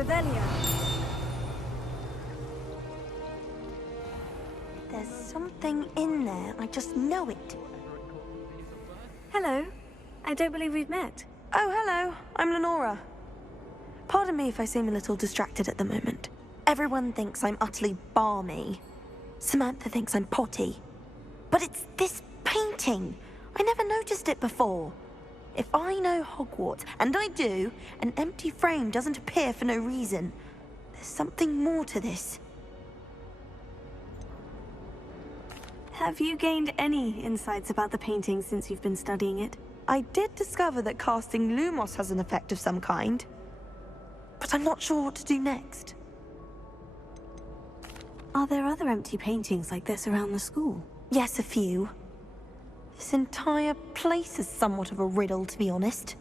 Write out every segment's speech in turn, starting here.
Revelia. There's something in there, I just know it. Hello. I don't believe we've met. Oh, hello. I'm Lenora. Pardon me if I seem a little distracted at the moment. Everyone thinks I'm utterly balmy. Samantha thinks I'm potty. But it's this painting. I never noticed it before. If I know Hogwarts, and I do, an empty frame doesn't appear for no reason. There's something more to this. Have you gained any insights about the painting since you've been studying it? I did discover that casting Lumos has an effect of some kind. But I'm not sure what to do next. Are there other empty paintings like this around the school? Yes, a few. This entire place is somewhat of a riddle, to be honest.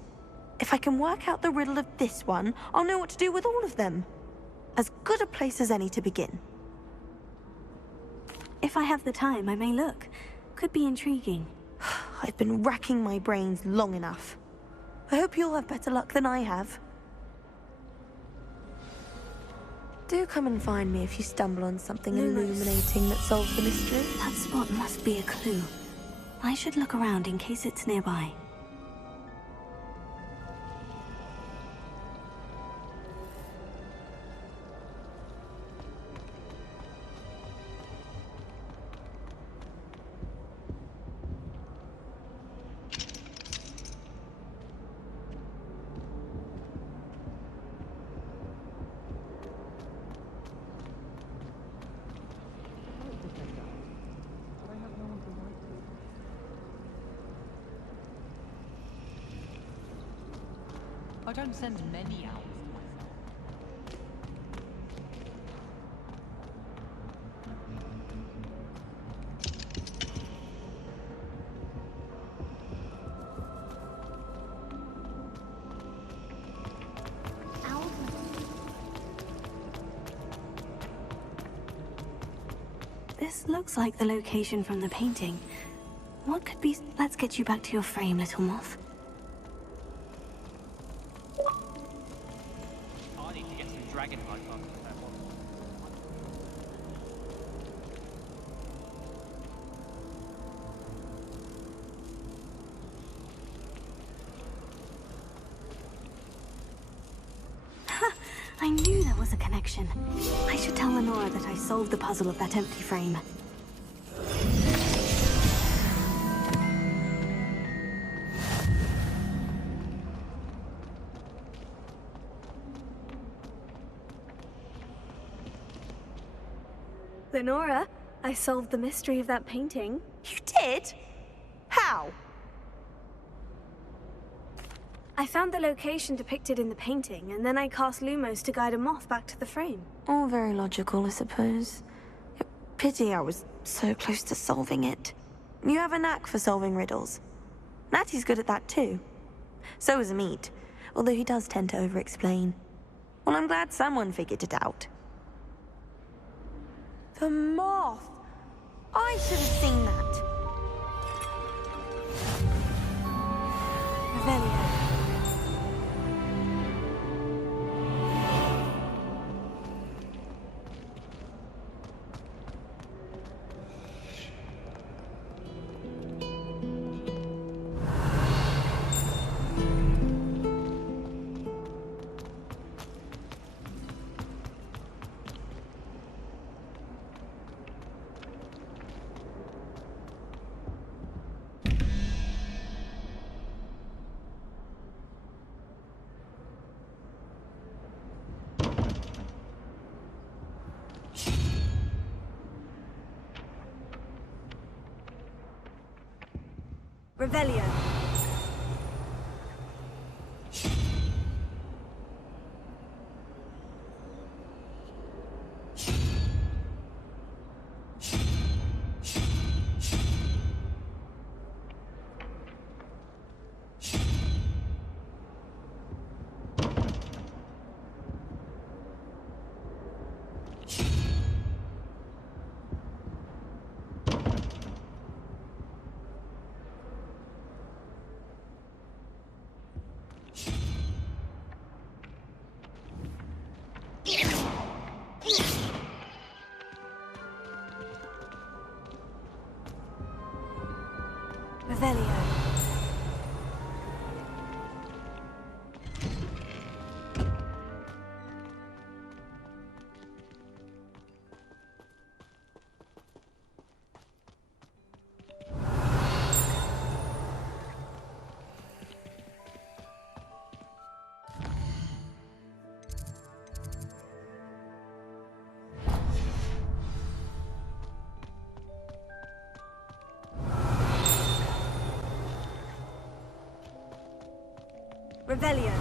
If I can work out the riddle of this one, I'll know what to do with all of them. As good a place as any to begin. If I have the time, I may look. Could be intriguing. I've been racking my brains long enough. I hope you'll have better luck than I have. Do come and find me if you stumble on something illuminating that solves the mystery. That spot must be a clue. I should look around in case it's nearby. I don't send many hours to myself. This looks like the location from the painting. What could be... Let's get you back to your frame, little moth. I need to get some dragon blood on that one. Ha! I knew there was a connection. I should tell Lenora that I solved the puzzle of that empty frame. Lenora, I solved the mystery of that painting. You did? How? I found the location depicted in the painting, and then I cast Lumos to guide a moth back to the frame. All very logical, I suppose. Pity I was so close to solving it. You have a knack for solving riddles. Natty's good at that too. So is Amit, although he does tend to over-explain. Well, I'm glad someone figured it out. The moth! I should have seen that. Revelia. Revelia. Revelio. Revelio.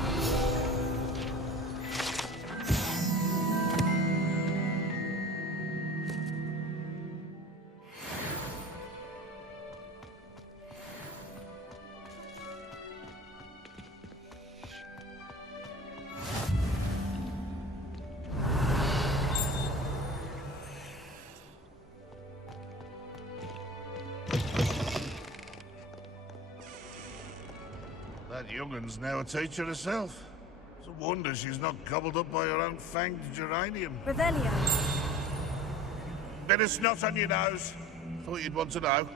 That young'un's now a teacher herself. It's a wonder she's not gobbled up by her own fanged geranium. Revelio. Bit of snot on your nose. Thought you'd want to know.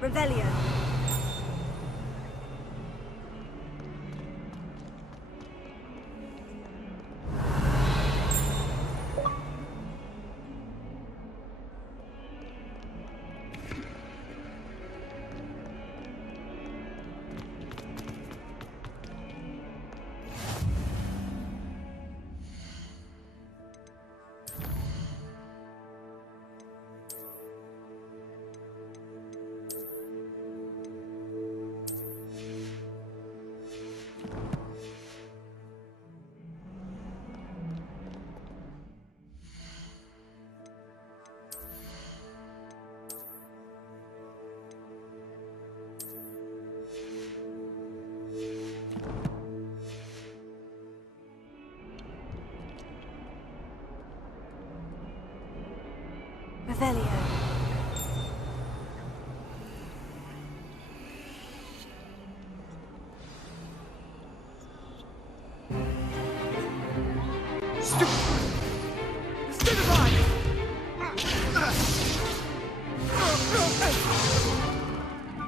Revelio. Revelio.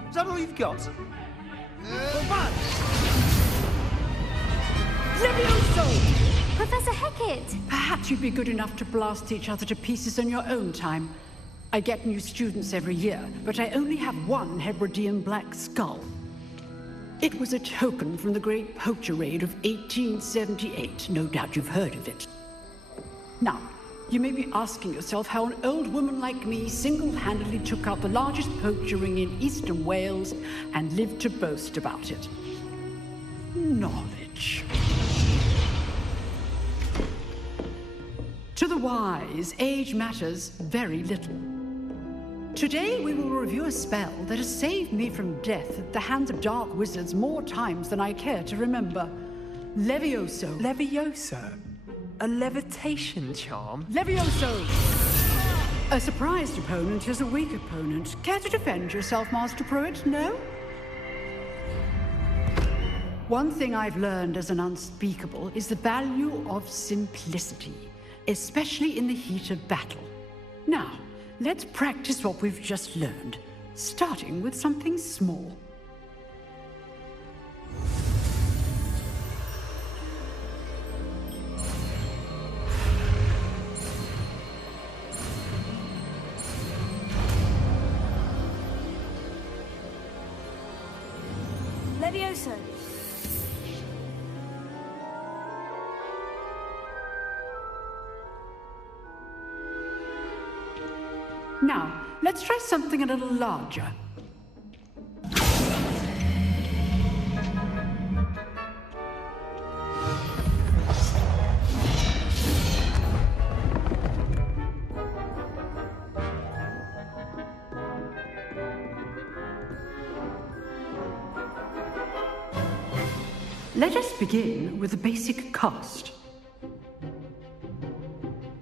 Is that all you've got? Levioso! Professor Hecat! Perhaps you'd be good enough to blast each other to pieces in your own time. I get new students every year, but I only have one Hebridean black skull. It was a token from the Great Poacher Raid of 1878. No doubt you've heard of it. Now, you may be asking yourself how an old woman like me single-handedly took out the largest poacher ring in eastern Wales and lived to boast about it. Knowledge. To the wise, age matters very little. Today we will review a spell that has saved me from death at the hands of dark wizards more times than I care to remember. Levioso. Levioso? A levitation charm? Levioso! A surprised opponent is a weak opponent. Care to defend yourself, Master Pruitt? No? One thing I've learned as an unspeakable is the value of simplicity, especially in the heat of battle. Now, let's practice what we've just learned, starting with something small. Levioso. Now, let's try something a little larger. Let us begin with the basic cast.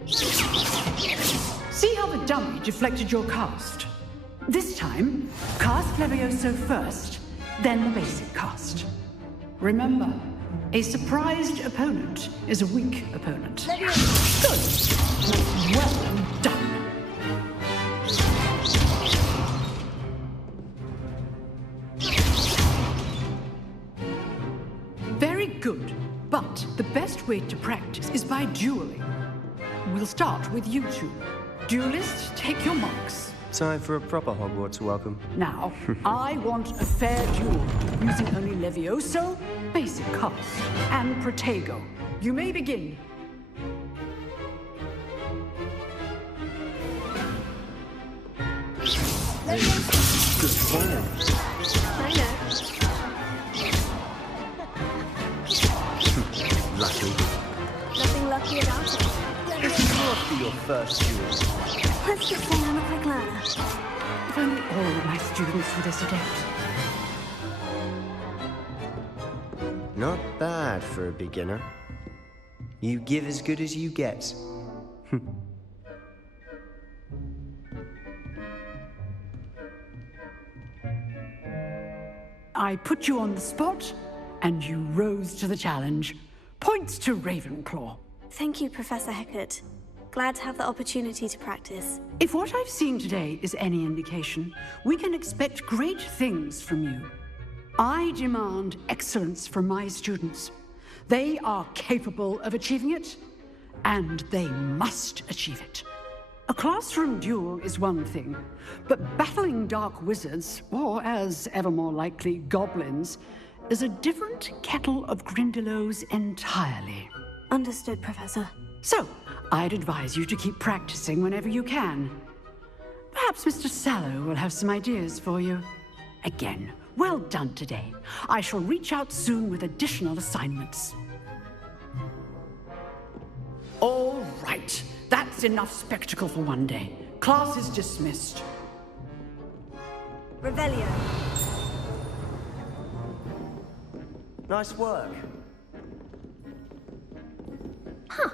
See how the dummy deflected your cast? This time, cast Levioso first, then the basic cast. Remember, a surprised opponent is a weak opponent. Good. Well done. Very good, but the best way to practice is by dueling. We'll start with you two. Duelists, take your marks. Time for a proper Hogwarts welcome. Now, I want a fair duel, using only Levioso, basic cast, and Protego. You may begin. Good form. I know. Lucky. Nothing lucky about it. This is not for your first duel. Let's just say I'm a quick learner. If only all of my students were this adept. Not bad for a beginner. You give as good as you get. I put you on the spot, and you rose to the challenge. Points to Ravenclaw. Thank you, Professor Hecat. Glad to have the opportunity to practice. If what I've seen today is any indication, we can expect great things from you. I demand excellence from my students. They are capable of achieving it, and they must achieve it. A classroom duel is one thing, but battling dark wizards, or as ever more likely, goblins, is a different kettle of Grindylows entirely. Understood, Professor. So, I'd advise you to keep practicing whenever you can. Perhaps Mr. Sallow will have some ideas for you. Again, well done today. I shall reach out soon with additional assignments. All right. That's enough spectacle for one day. Class is dismissed. Revelio. Nice work. Huh.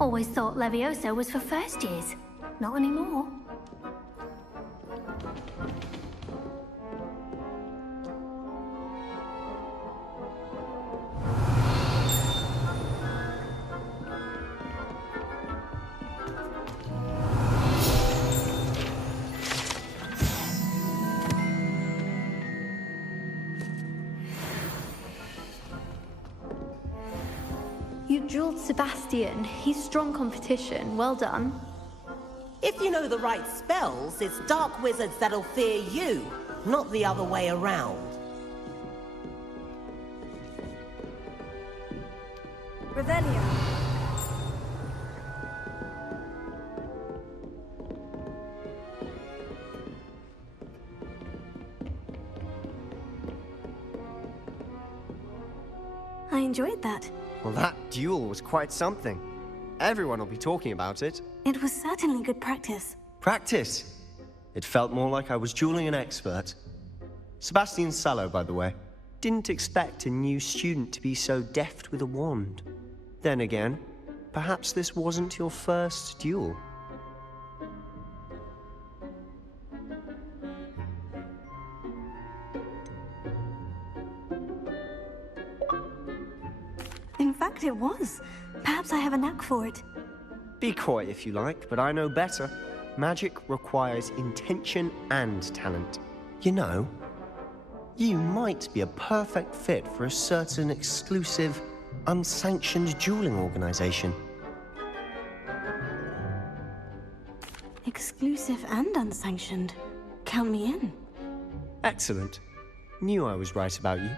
Always thought Levioso was for first years. Not anymore. You drilled Sebastian. He's strong competition. Well done. If you know the right spells, it's dark wizards that'll fear you, not the other way around. Revelio. I enjoyed that. Well, that duel was quite something. Everyone will be talking about it. It was certainly good practice. Practice. It felt more like I was dueling an expert. Sebastian Sallow, by the way. Didn't expect a new student to be so deft with a wand. Then again, perhaps this wasn't your first duel. suspect it was. Perhaps I have a knack for it. Be coy if you like, but I know better. Magic requires intention and talent. You know, you might be a perfect fit for a certain exclusive, unsanctioned dueling organization. Exclusive and unsanctioned. Count me in. Excellent. Knew I was right about you.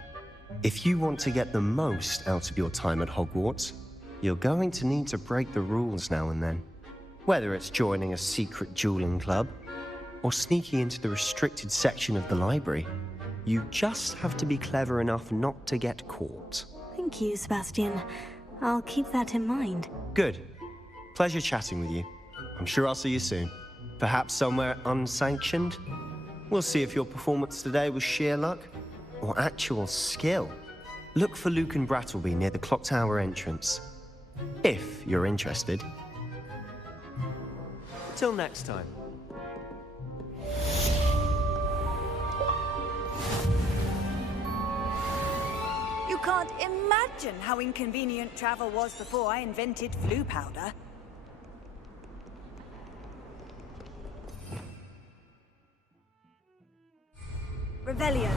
If you want to get the most out of your time at Hogwarts, you're going to need to break the rules now and then. Whether it's joining a secret dueling club, or sneaking into the restricted section of the library, you just have to be clever enough not to get caught. Thank you, Sebastian. I'll keep that in mind. Good. Pleasure chatting with you. I'm sure I'll see you soon. Perhaps somewhere unsanctioned? We'll see if your performance today was sheer luck or actual skill. Look for Luke and Brattleby near the clock tower entrance, if you're interested. Till next time. You can't imagine how inconvenient travel was before I invented flu powder. Revelio.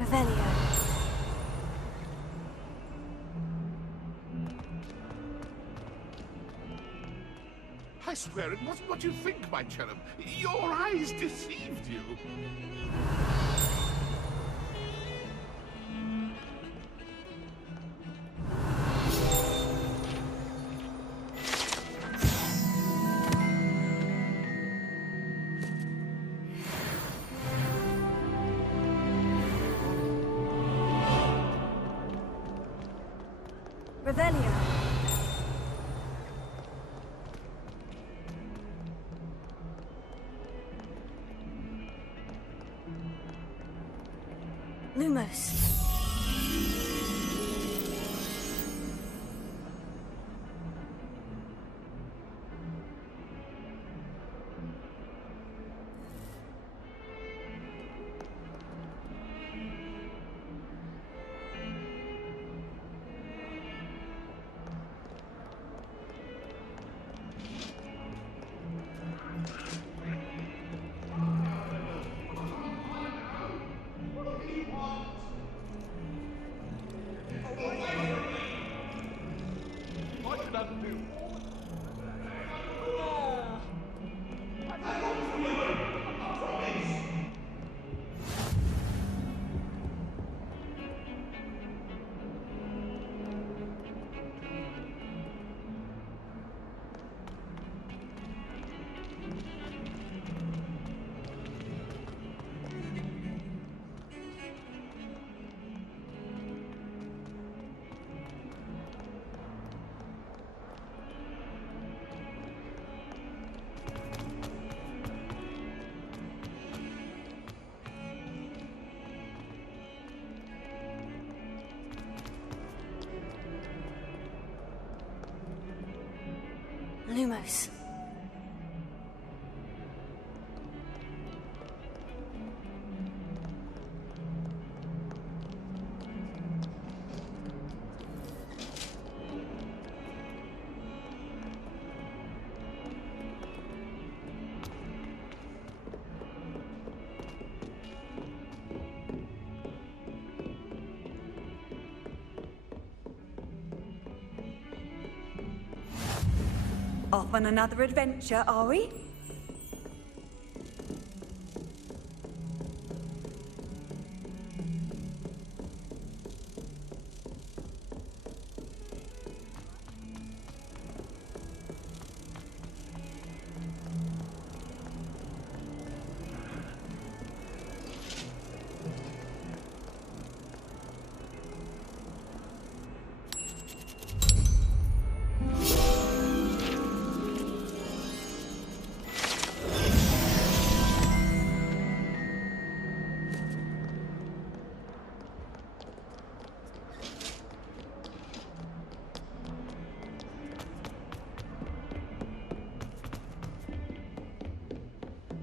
Revelio. I swear it wasn't what you think, my cherub. Your eyes deceived you. Revelio. Lumos. Lumos. Off on another adventure, are we?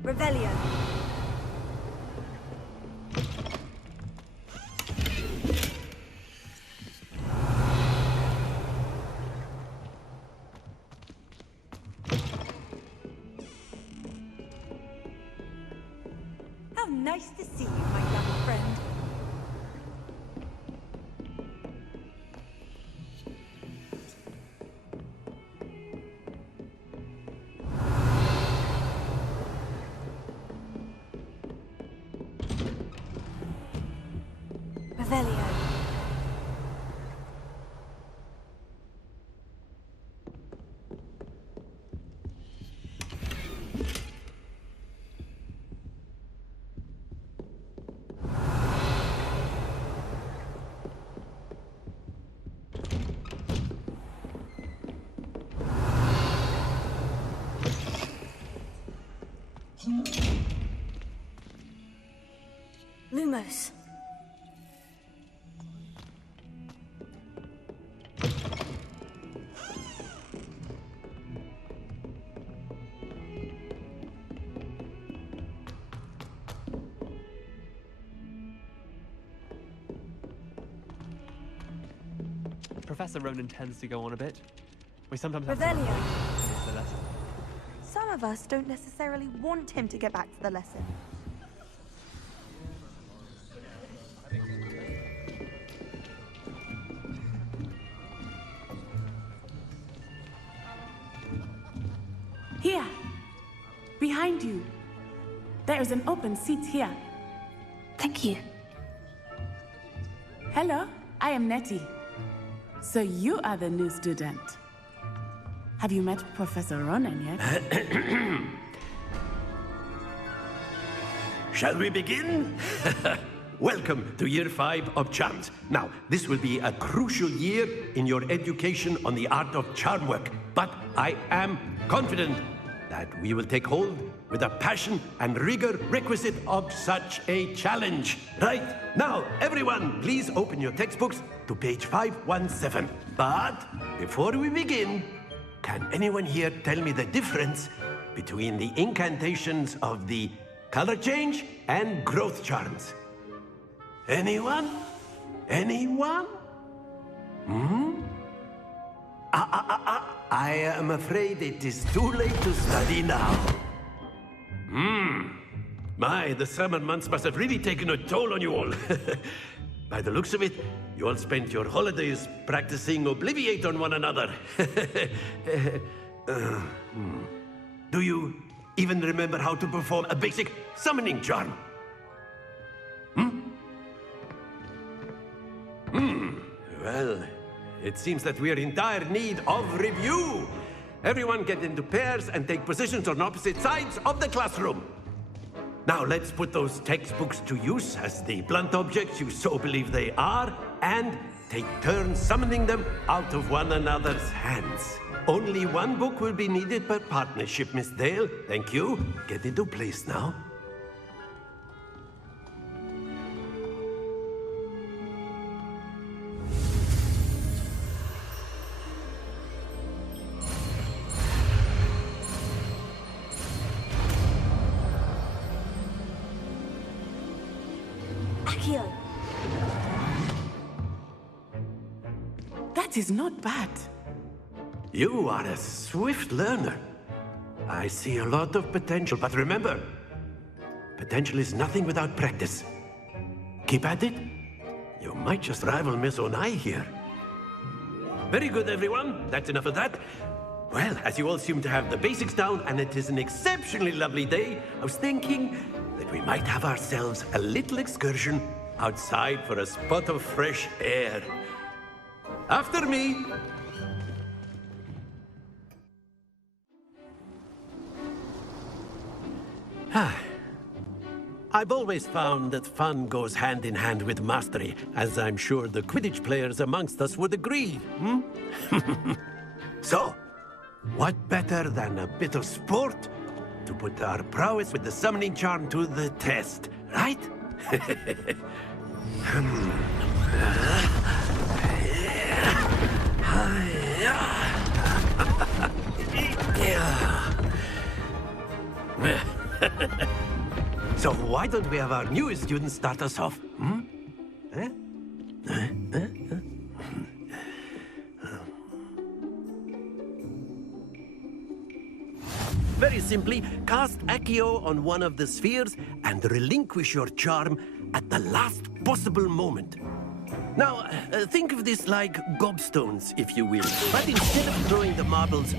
Revelio. How nice to see you, my young friend. Revelio. Lumos. Professor Ronan tends to go on a bit. We sometimes have Revelio. the lesson. Some of us don't necessarily want him to get back to the lesson. Here, behind you. There is an open seat here. Thank you. Hello, I am Nettie. So you are the new student. Have you met Professor Ronan yet? Shall we begin? Welcome to Year 5 of Charms. Now, this will be a crucial year in your education on the art of charm work, but I am confident that we will take hold with the passion and rigor requisite of such a challenge. Right, now, everyone, please open your textbooks to page 517. But before we begin, can anyone here tell me the difference between the incantations of the color change and growth charms? Anyone? Anyone? I am afraid it is too late to study now. My, the summer months must have really taken a toll on you all. By the looks of it, you all spent your holidays practicing Obliviate on one another. Do you even remember how to perform a basic summoning charm? Well, it seems that we are in dire need of review. Everyone get into pairs and take positions on opposite sides of the classroom. Now let's put those textbooks to use as the blunt objects you so believe they are, and take turns summoning them out of one another's hands. Only one book will be needed per partnership, Miss Dale. Thank you. Get into place now. Accio. That is not bad. You are a swift learner. I see a lot of potential, but remember, potential is nothing without practice. Keep at it. You might just rival Miss Onai here. Very good, everyone. That's enough of that. Well, as you all seem to have the basics down, and it is an exceptionally lovely day, I was thinking that we might have ourselves a little excursion outside for a spot of fresh air. After me. I've always found that fun goes hand in hand with mastery, as I'm sure the Quidditch players amongst us would agree, So, what better than a bit of sport to put our prowess with the summoning charm to the test, right? So why don't we have our newest student start us off? Eh? Very simply, cast Accio on one of the spheres and relinquish your charm at the last possible moment. Now, think of this like gobstones, if you will. But instead of throwing the marbles,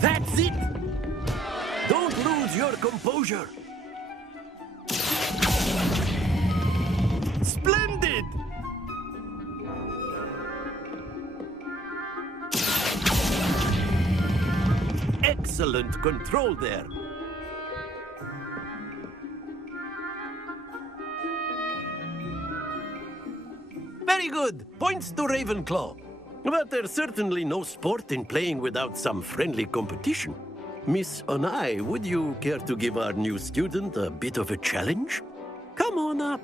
that's it! Don't lose your composure! Splendid! Excellent control there. Very good. Points to Ravenclaw. But there's certainly no sport in playing without some friendly competition. Miss Onai, would you care to give our new student a bit of a challenge? Come on up.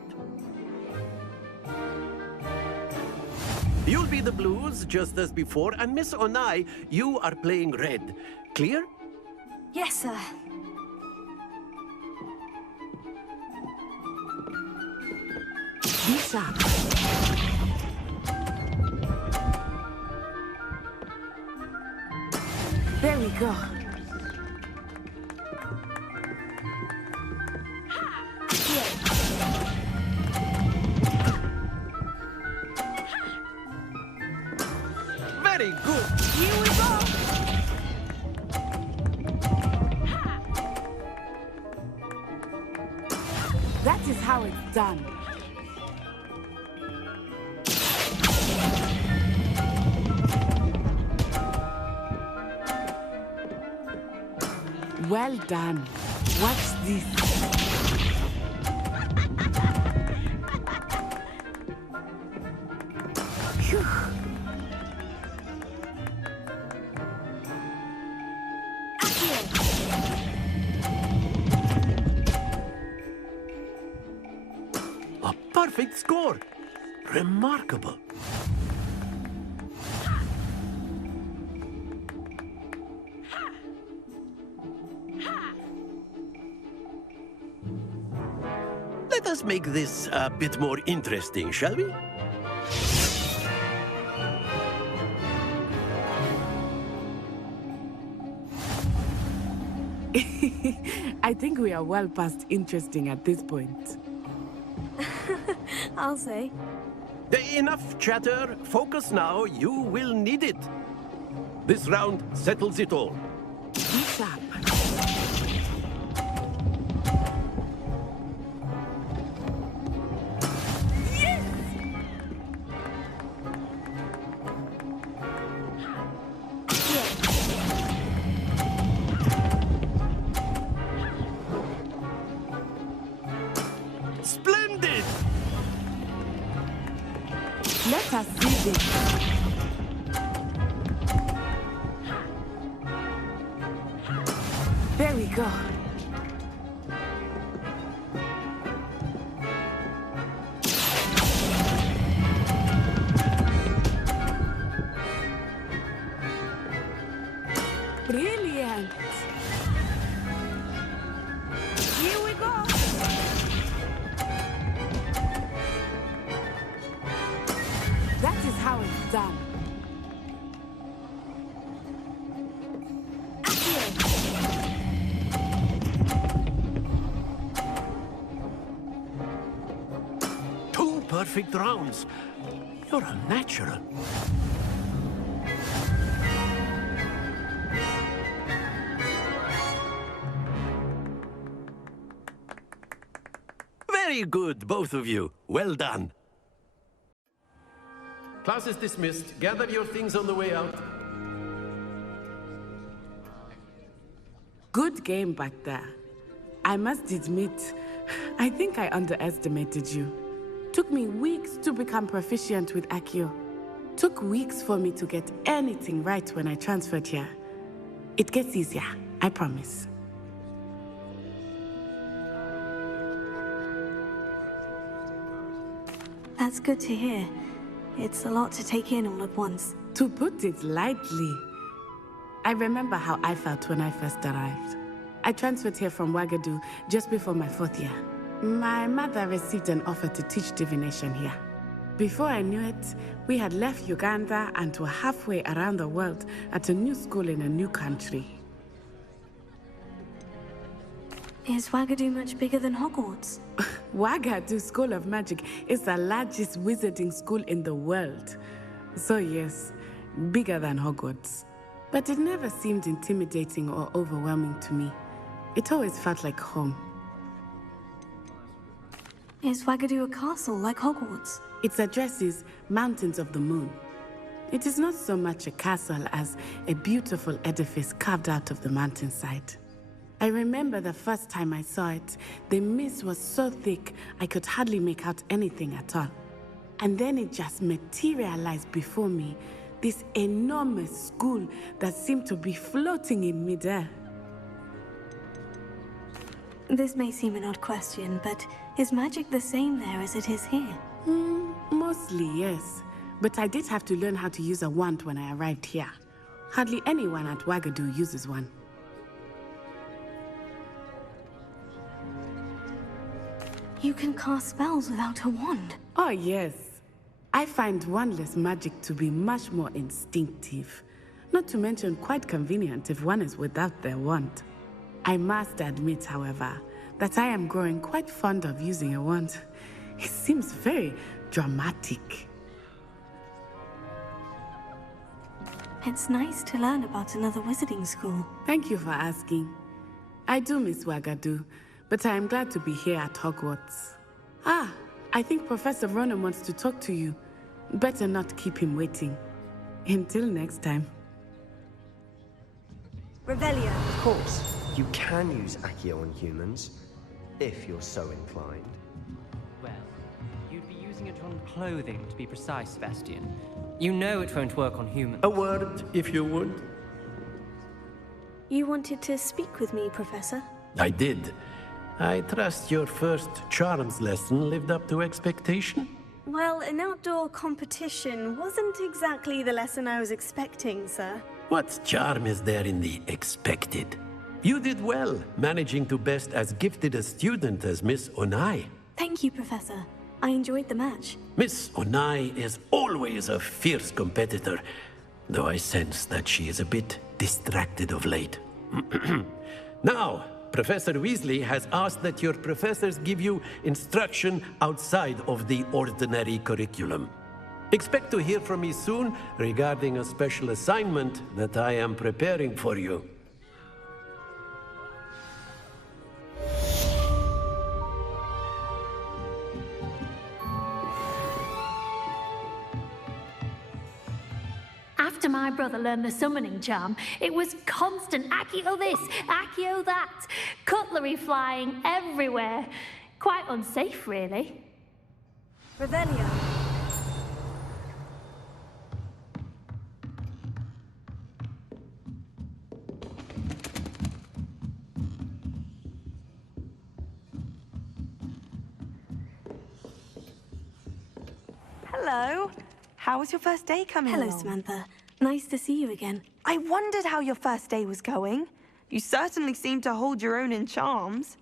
You'll be the blues, just as before, and Miss Onai, you are playing red. Clear? Yes, sir. Be sharp. There we go. Very good. Here we go. That is how it's done. Well done. Watch this. Phew. A perfect score. Remarkable. Let us make this a bit more interesting, shall we? I think we are well past interesting at this point. I'll say. Enough chatter. Focus now. You will need it. This round settles it all. Be sharp. Splendid! Let us see this. There we go. Brilliant. Here we go. That is how it's done. Two perfect rounds. You're a natural. Very good, both of you. Well done. Class is dismissed. Gather your things on the way out. Good game back there. I must admit, I think I underestimated you. Took me weeks to become proficient with Accio. Took weeks for me to get anything right when I transferred here. It gets easier, I promise. That's good to hear. It's a lot to take in all at once. To put it lightly, I remember how I felt when I first arrived. I transferred here from Wagadu just before my 4th year. My mother received an offer to teach divination here. Before I knew it, we had left Uganda and were halfway around the world at a new school in a new country. Is Wagadu much bigger than Hogwarts? Wagadu School of Magic is the largest wizarding school in the world. So yes, bigger than Hogwarts. But it never seemed intimidating or overwhelming to me. It always felt like home. Is Wagadu a castle like Hogwarts? Its address is Mountains of the Moon. It is not so much a castle as a beautiful edifice carved out of the mountainside. I remember the first time I saw it, the mist was so thick I could hardly make out anything at all. And then it just materialized before me, this enormous school that seemed to be floating in midair. This may seem an odd question, but is magic the same there as it is here? Mostly, yes. But I did have to learn how to use a wand when I arrived here. Hardly anyone at Wagadu uses one. You can cast spells without a wand? Oh, yes. I find wandless magic to be much more instinctive. Not to mention quite convenient if one is without their wand. I must admit, however, that I am growing quite fond of using a wand. It seems very dramatic. It's nice to learn about another wizarding school. Thank you for asking. I do miss Wagadu, but I am glad to be here at Hogwarts. Ah, I think Professor Ronan wants to talk to you. Better not keep him waiting. Until next time. Revelio. Of course, you can use Accio on humans, if you're so inclined. Well, you'd be using it on clothing, to be precise, Sebastian. You know it won't work on humans. A word, if you would. You wanted to speak with me, Professor? I did. I trust your first charms lesson lived up to expectation? Well, an outdoor competition wasn't exactly the lesson I was expecting, sir. What charm is there in the expected? You did well, managing to best as gifted a student as Miss Onai. Thank you, Professor. I enjoyed the match. Miss Onai is always a fierce competitor, though I sense that she is a bit distracted of late. Now, Professor Weasley has asked that your professors give you instruction outside of the ordinary curriculum. Expect to hear from me soon regarding a special assignment that I am preparing for you. After my brother learned the summoning charm, it was constant Accio this, Accio that, cutlery flying everywhere. Quite unsafe, really. Revelio. Hello. How was your first day coming Hello, along? Samantha. Nice to see you again. I wondered how your first day was going. You certainly seem to hold your own in charms.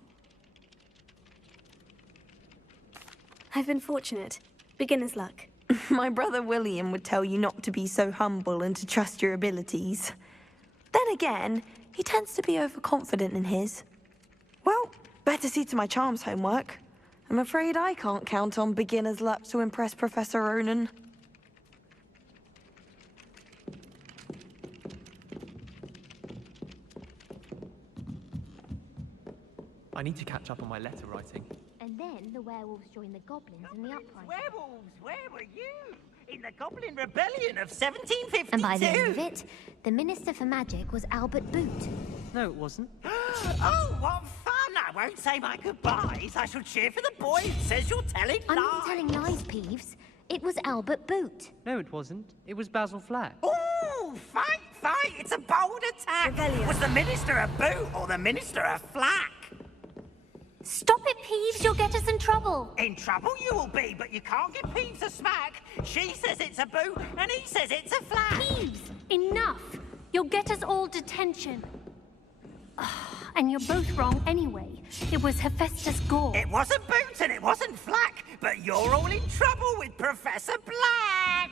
I've been fortunate. Beginner's luck. My brother William would tell you not to be so humble and to trust your abilities. Then again, he tends to be overconfident in his. Well, better see to my charms homework. I'm afraid I can't count on beginner's luck to impress Professor Ronan. I need to catch up on my letter writing. And then the werewolves joined the goblins in the uprising. Werewolves, where were you? In the Goblin Rebellion of 1752? And by the end of it, the Minister for Magic was Albert Boot. No, it wasn't. Oh, what fun! I won't say my goodbyes. I shall cheer for the boy who says you're telling I'm lies. not telling lies, Peeves. It was Albert Boot. No, it wasn't. It was Basil Flack. Oh, fight, fight! It's a bold attack. Revelio. Was the Minister a boot or the Minister a flack? Stop it, Peeves. You'll get us in trouble. In trouble you will be, but you can't give Peeves a smack. She says it's a boot, and he says it's a flack. Peeves, enough. You'll get us all detention. and you're both wrong anyway. It was Hephaestus Gore. It wasn't Boots and it wasn't Flack, but you're all in trouble with Professor Black!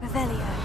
Revelio.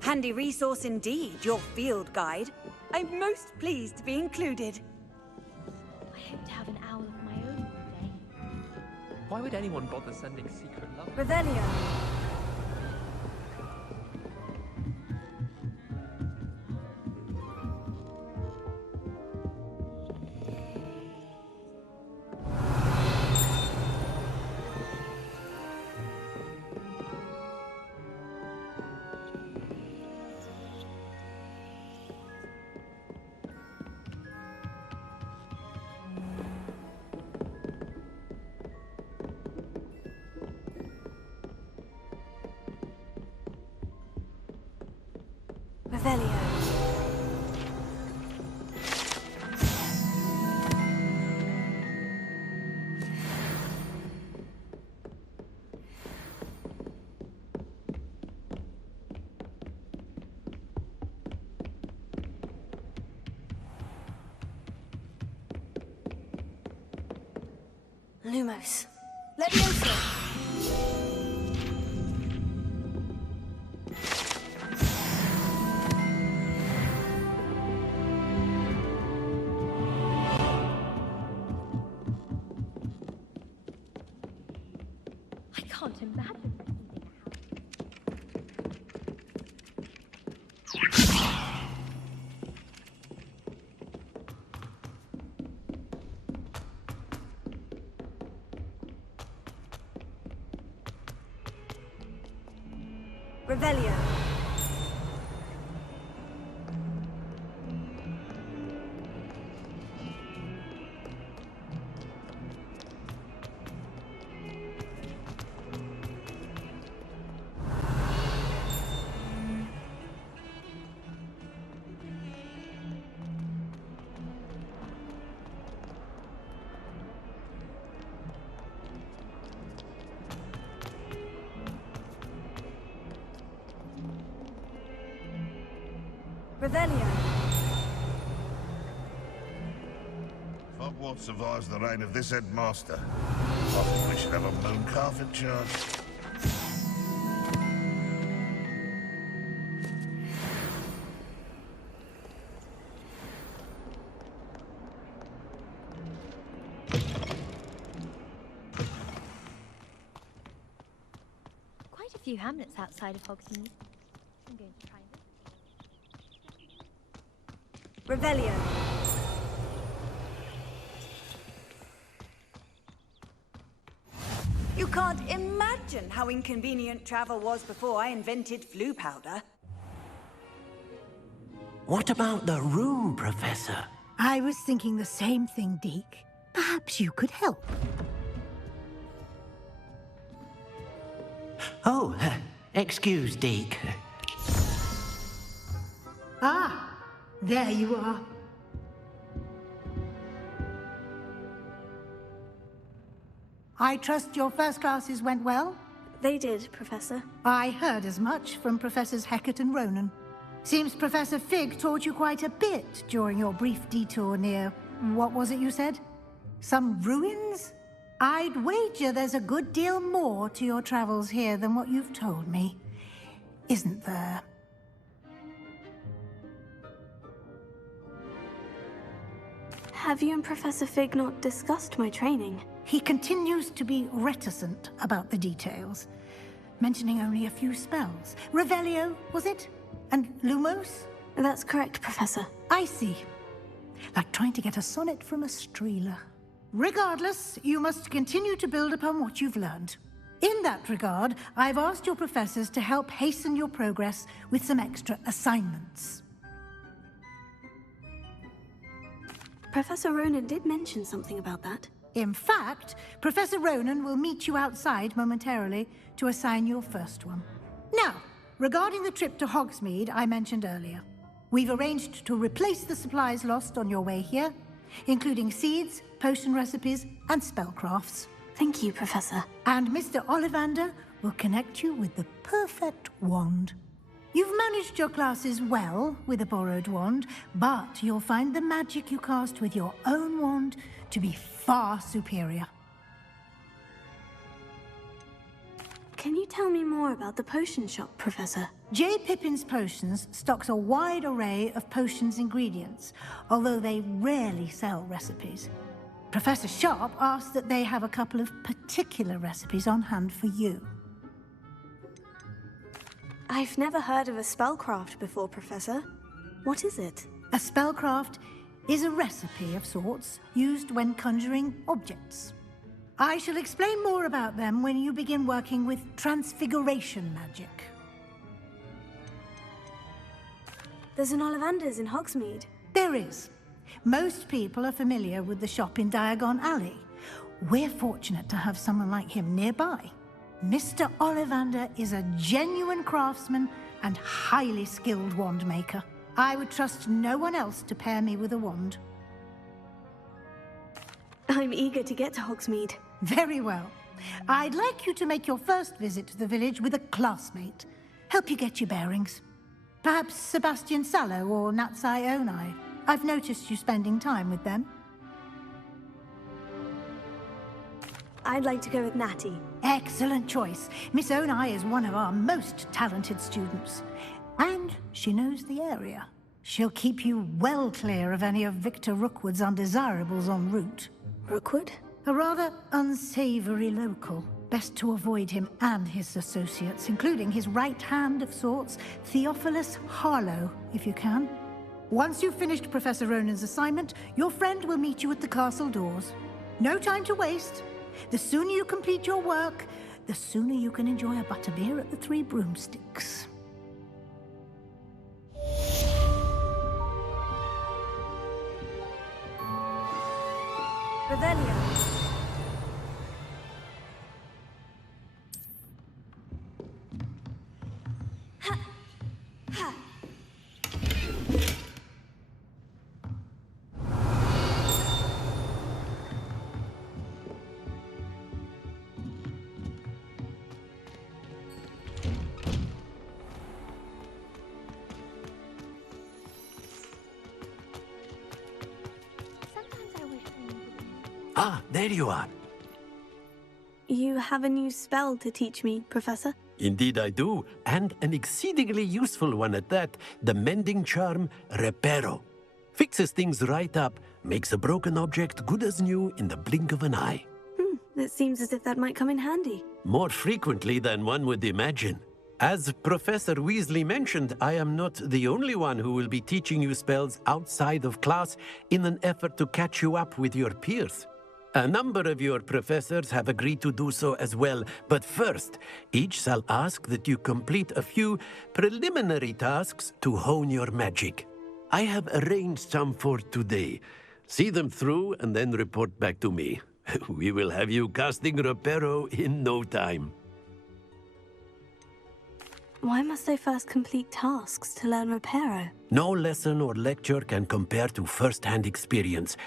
Handy resource indeed, your field guide. I'm most pleased to be included. I hope to have an owl of my own one day. Why would anyone bother sending secret love? Revelio. Revelio. Lumos. Levioso. I can't imagine Revelio. Revelio. Hogwarts survives the reign of this headmaster. I think we should have a moon calf in charge. Quite a few hamlets outside of Hogsmeade. I'm going to try and Revelio. You can't imagine how inconvenient travel was before I invented flu powder. What about the room, Professor? I was thinking the same thing, Deke. Perhaps you could help. Oh, excuse, Deke. Ah, there you are. I trust your first classes went well? They did, Professor. I heard as much from Professors Hecat and Ronan. Seems Professor Fig taught you quite a bit during your brief detour near... what was it you said? Some ruins? I'd wager there's a good deal more to your travels here than what you've told me. Isn't there? Have you and Professor Fig not discussed my training? He continues to be reticent about the details, mentioning only a few spells. Revelio, was it? And Lumos? That's correct, Professor. I see. Like trying to get a sonnet from a streeler. Regardless, you must continue to build upon what you've learned. In that regard, I've asked your professors to help hasten your progress with some extra assignments. Professor Ronan did mention something about that. In fact, Professor Ronan will meet you outside momentarily to assign your first one. Now, regarding the trip to Hogsmeade I mentioned earlier, we've arranged to replace the supplies lost on your way here, including seeds, potion recipes, and spellcrafts. Thank you, Professor. And Mr. Ollivander will connect you with the perfect wand. You've managed your classes well with a borrowed wand, but you'll find the magic you cast with your own wand to be far superior. Can you tell me more about the potion shop, Professor? J. Pippin's Potions stocks a wide array of potions ingredients, although they rarely sell recipes. Professor Sharp asks that they have a couple of particular recipes on hand for you. I've never heard of a spellcraft before, Professor. What is it? A spellcraft is a recipe of sorts used when conjuring objects. I shall explain more about them when you begin working with transfiguration magic. There's an Ollivander's in Hogsmeade. There is. Most people are familiar with the shop in Diagon Alley. We're fortunate to have someone like him nearby. Mr. Ollivander is a genuine craftsman and highly skilled wand maker. I would trust no one else to pair me with a wand. I'm eager to get to Hogsmeade. Very well. I'd like you to make your first visit to the village with a classmate. Help you get your bearings. Perhaps Sebastian Sallow or Natsai Onai. I've noticed you spending time with them. I'd like to go with Natty. Excellent choice. Miss Onai is one of our most talented students. And she knows the area. She'll keep you well clear of any of Victor Rookwood's undesirables en route. Rookwood? A rather unsavory local. Best to avoid him and his associates, including his right hand of sorts, Theophilus Harlow, if you can. Once you've finished Professor Ronan's assignment, your friend will meet you at the castle doors. No time to waste. The sooner you complete your work, the sooner you can enjoy a butterbeer at the Three Broomsticks. Revelio. Ah, there you are. You have a new spell to teach me, Professor? Indeed I do, and an exceedingly useful one at that. The mending charm, Reparo. Fixes things right up, makes a broken object good as new in the blink of an eye. It seems as if that might come in handy. More frequently than one would imagine. As Professor Weasley mentioned, I am not the only one who will be teaching you spells outside of class in an effort to catch you up with your peers. A number of your professors have agreed to do so as well, but first, each shall ask that you complete a few preliminary tasks to hone your magic. I have arranged some for today. See them through and then report back to me. We will have you casting Reparo in no time. Why must I first complete tasks to learn Reparo? No lesson or lecture can compare to first-hand experience,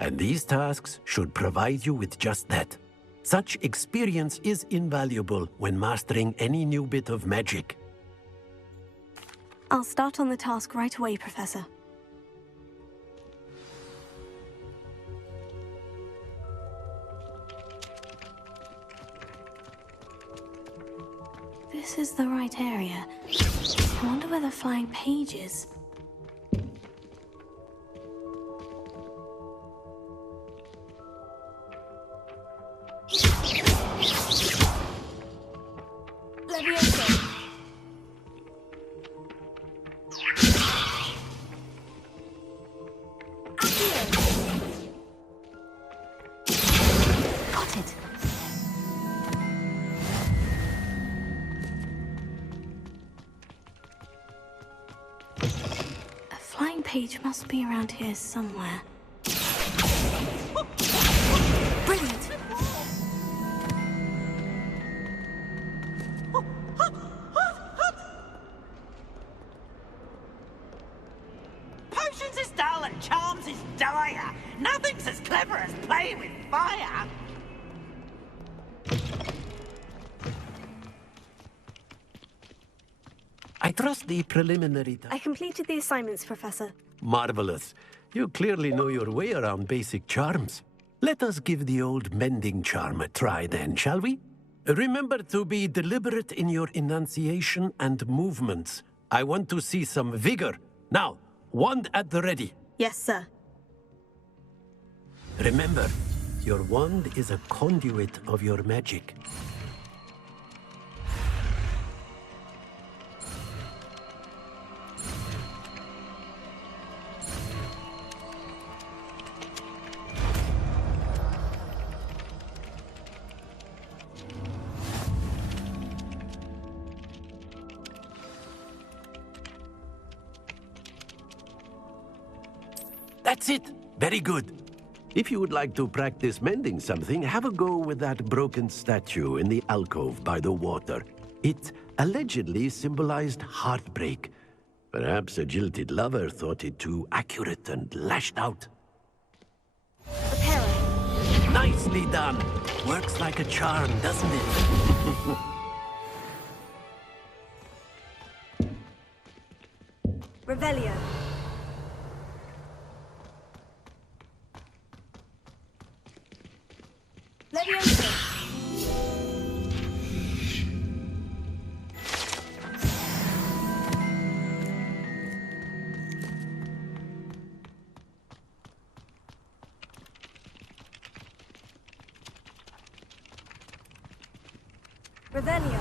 and these tasks should provide you with just that. Such experience is invaluable when mastering any new bit of magic. I'll start on the task right away, Professor. This is the right area. I wonder where the flying page is. Got it. A flying page must be around here somewhere. Brilliant! Potions is dull and charms is dire. Nothing's as clever as playing with fire. I trust the preliminary... I completed the assignments, Professor. Marvelous. You clearly know your way around basic charms. Let us give the old mending charm a try then, shall we? Remember to be deliberate in your enunciation and movements. I want to see some vigor. Now, wand at the ready. Yes, sir. Remember, your wand is a conduit of your magic. That's it. Very good. If you would like to practice mending something, have a go with that broken statue in the alcove by the water. It allegedly symbolized heartbreak. Perhaps a jilted lover thought it too accurate and lashed out. Nicely done. Works like a charm, doesn't it? Revelio. Leviosa. Revelio.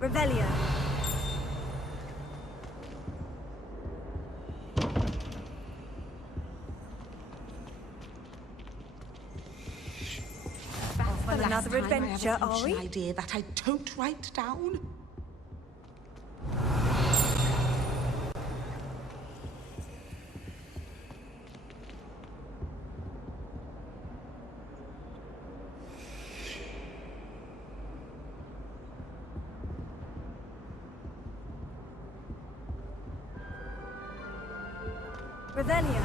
Revelio. That's the another last time adventure, I have a are functional we? idea that I don't write down. Revelio.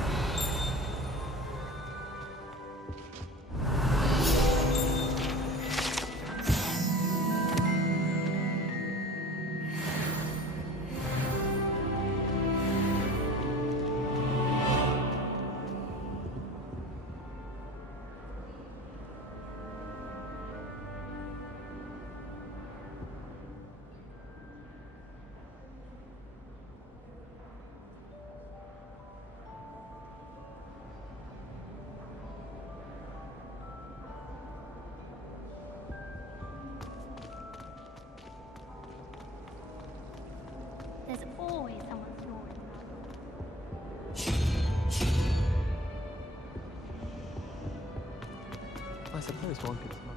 There's always someone snoring. I suppose one could smile.